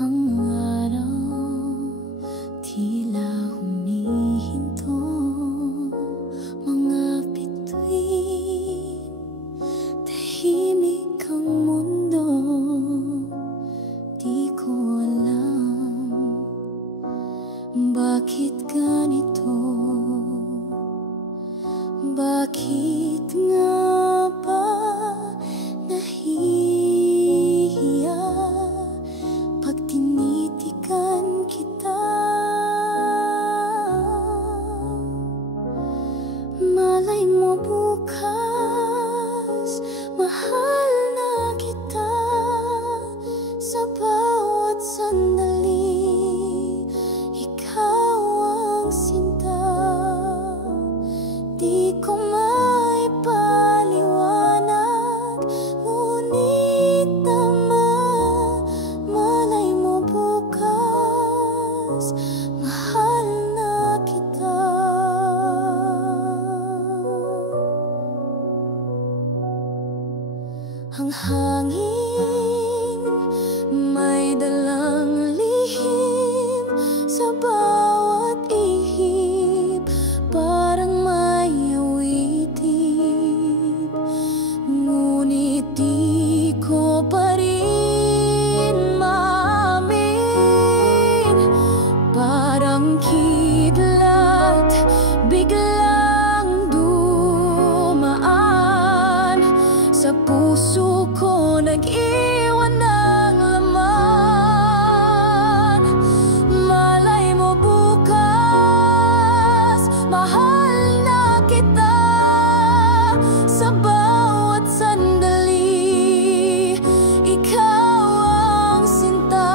Ang araw tila humihinto, mga bituin, tahimik ang mundo. Di ko alam bakit ganito, bakit nga ba nahihiya pag tinitikan kita. Malay mo bukas, mahal na kita. Sa bawat sandali, ikaw ang sinta. Di ko maipaliwanag, ngunit tama. Malay mo bukas, mahal na kita. Ang hangin may dalang lihim sa bawat ihip, parang may awitin. Ngunit di ko pa rin maamin, parang kidlat biglang dumaan sa puso ko, nag-iwan ng laman. Malay mo bukas, mahal na kita. Sa bawat sandali, ikaw ang sinta.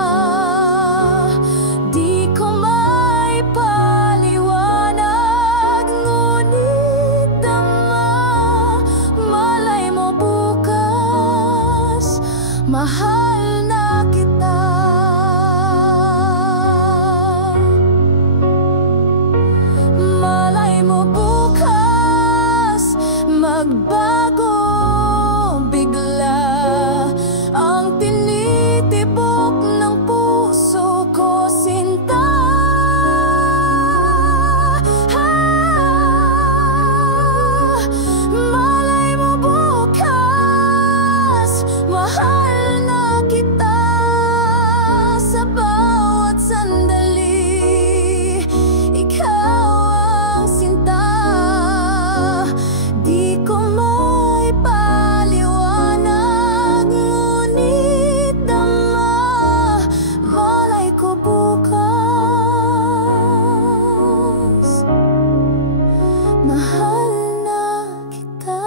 Di ko maipaliwanag, ngunit tama. Malay mo bukas, mahal na kita. Malay mo bukas, magbago bigla ang tinitibok ng puso ko, sinta. Malay mo bukas, mahal na kita. Sa bawat sandali, ikaw ang sinta. Di ko maipaliwanag, ngunit tama. Malay ko bukas, mahal na kita.